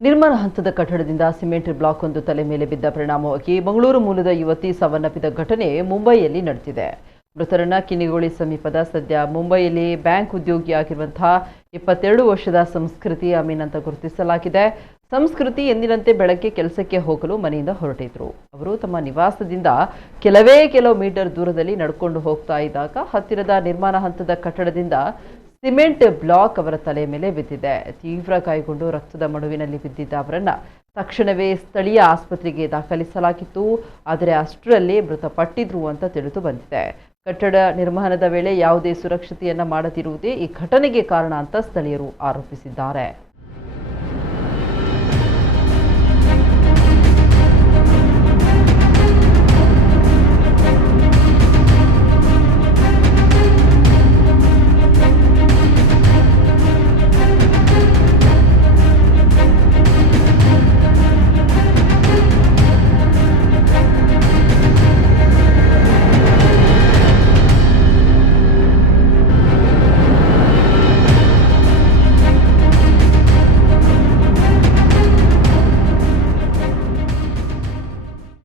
ನಿರ್ಮಾಣ ಹಂತದ ಕಟ್ಟಡದಿಂದ cement block ಒಂದು ತಲೆ ಮೇಲೆ ಬಿದ್ದ ಪರಿಣಾಮವಾಗಿ ಮಂಗಳೂರು ಮೂಲದ ಯುವತಿ ಸಾವನ್ನಪ್ಪಿದ ಘಟನೆ ಮುಂಬೈಯಲ್ಲಿ ನಡೆದಿದೆ. ಮೃತರನ್ನ ಕಿನಿಗೋಳಿ ಸಮೀಪದ ಸದ್ಯ ಮುಂಬೈಯಲ್ಲಿ ಬ್ಯಾಂಕ್ ಉದ್ಯೋಗಿಯಾಗಿರುವಂತಹ 22 ವರ್ಷದ ಸಂಸ್ಕೃತಿ ಅಮೀನ್ ಅಂತ ಗುರುತಿಸಲಾಗಿದೆ. ಸಂಸ್ಕೃತಿ ಎಂದಿನಂತೆ ಬೆಳಗ್ಗೆ ಕೆಲಸಕ್ಕೆ ಹೋಗಲು ಮನೆಯಿಂದ ಹೊರಟಿದ್ರು. ಅವರು ತಮ್ಮ ನಿವಾಸದಿಂದ ಕೆಲವೇ ಕಿಲೋಮೀಟರ್ ದೂರದಲ್ಲಿ ನಡ್ಕೊಂಡು ಹೋಗ್ತಾ ಇದ್ದಾಗ ಹತ್ತಿರದ ನಿರ್ಮಾಣ ಹಂತದ ಕಟ್ಟಡದಿಂದ ಸಿಮೆಂಟ್ ಬ್ಲಾಕ್ ಅವರ ತಲೆ ಮೇಲೆ ಬಿದ್ದಿದೆ. ತೀವ್ರ ಗಾಯಗೊಂಡು ರಕ್ತದ ಮಡುವಿನಲ್ಲಿ ಬಿದ್ದಿದ್ದ ಅವರನ್ನ ತಕ್ಷಣವೇ ಸ್ಥಳೀಯ ಆಸ್ಪತ್ರೆಗೆ ದಾಖಲಿಸಲಾಗಿತ್ತು. ಆದರೆ ಅಷ್ಟರಲ್ಲಿ ಮೃತಪಟ್ಟಿದ್ರು ಅಂತ ತಿಳಿದು ಬಂದಿದೆ. ಕಟ್ಟಡ ನಿರ್ಮಾಣದ ವೇಳೆ ಯಾವುದೇ ಸುರಕ್ಷತೆಯನ್ನ ಮಾಡದಿರುವುದೇ ಈ ಘಟನೆಗೆ ಕಾರಣ ಅಂತ ಸ್ಥಳೀಯರು ಆರೋಪಿಸಿದ್ದಾರೆ.